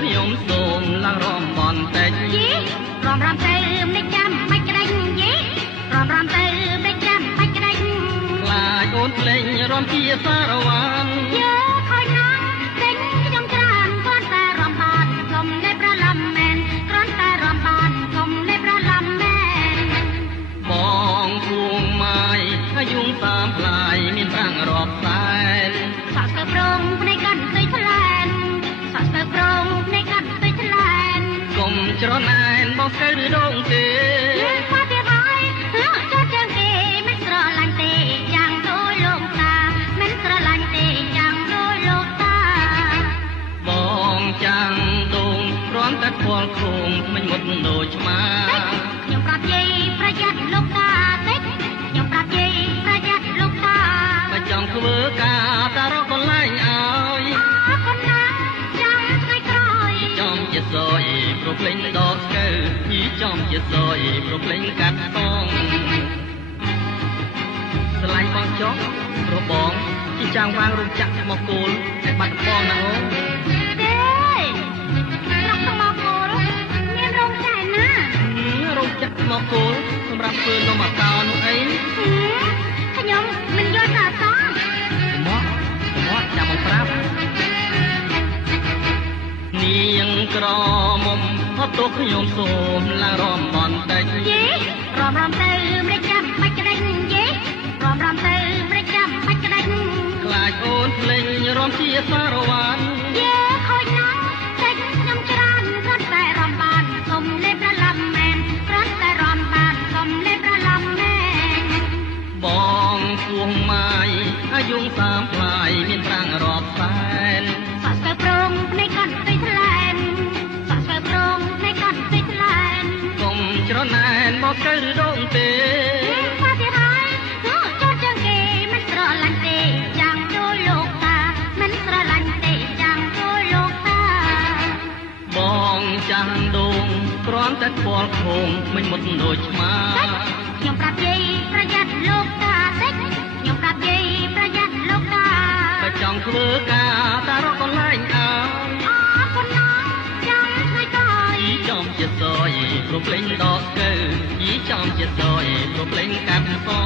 ខ្ញុំសូមឡើងរំបន្តិចយីរំទៅមិនចាំបាច់ក្តេញយីរំទៅមិនចាំបាច់ក្តេញខ្លាចអូនភ្លេងរំជាសារវ៉ាន់យើខូចណាស់ពេញខ្ញុំច្រើនគ្រាន់តែរំបានកុំលេបប្រឡំមែនគ្រាន់តែរំបានកុំលេបប្រឡំមែនបងគួងម៉ាយអាយុងតាមផ្លាយមានប្រាំងរាប់សែនសាក់ស្ទើប្រងភ្នែកកាន់ស្ទើថ្លែនសាក់ស្ទើប្រងភ្នែកកាន់ស្ទើថ្លែនកុំច្រណែនបងស្គៅឬដងទេមកទៀតហើយចុះចឹងទេមិនស្រឡាញ់ទេយ៉ាងដូចលោកតាមិនស្រឡាញ់ទេយ៉ាងដូចលោកតាបងចាំងដងព្រមតែខ្វល់ឃុំមិនមុតដូចឆ្មាខ្ញុំប្រាប់យាយប្រយ័ត្នលោកតាតិចខ្ញុំប្រាប់យាយប្រយ័ត្នលោកតាបើចង់ធ្វើការតារកកន្លែងឲ្យអរគុណណាស់ចាំថ្ងៃក្រោយចំជាសយប្រភ្លេងដកស្កៅពីចំជាសយប្រភ្លេងកាត់បងស្រឡាញ់បងចុះព្រោះបងជីចាំងវាងរោងចក្រមកគោលតែបាត់បងណាអូនទេស្រុកមកគោលមានរោងចក្រណារោងចក្រមកគោលសម្រាប់ធ្វើនំអាកោនោះអីខ្ញុំមិនយល់ថាសោះមកចាំមកប្រាប់នាងក្រមុំអត់ទោះខ្ញុំសូមឡើងរំបន្តិចយីរំទៅមិនចាំបាច់ក្តេញយីរំទៅមិនចាំបាច់ក្តេញខ្លាចអូនភ្លេងរំជាសារវ៉ាន់យេខូចណាស់តែខ្ញុំច្រើនគ្រាន់តែរំបានកុំលេបប្រឡំមែនគ្រាន់តែរំបានកុំលេបប្រឡំមែនបងគួងម៉ាយអាយុងតាមផ្លាយមានប្រាំងរាប់សែនសាក់ស្ទើប្រងភ្នែកកាន់ស្ទើថ្លែនសាក់ស្ទើប្រងភ្នែកកាន់ស្ទើថ្លែនកុំច្រណែនមកស្គៅឬដងទេមកទៀតហើយចុះចឹងគេមិនស្រឡាញ់ទេយ៉ាងដូចលោកតាមិនស្រឡាញ់ទេយ៉ាងដូចលោកតាបងចាំងដងគ្រាន់តែខ្វល់ឃុំមិនមុតដូចឆ្មាខ្ញុំប្រាប់យាយប្រយ័ត្នលោកតាតិចខ្ញុំប្រាប់យាយប្រយ័ត្នលោកតាបើចង់ធ្វើការតារកកន្លែងឲ្យអរគុណណាស់ចាំថ្ងៃក្រោយចំជាសយប្រភ្លេងដកស្កៅចំជាសយប្រភ្លេងកាត់ផង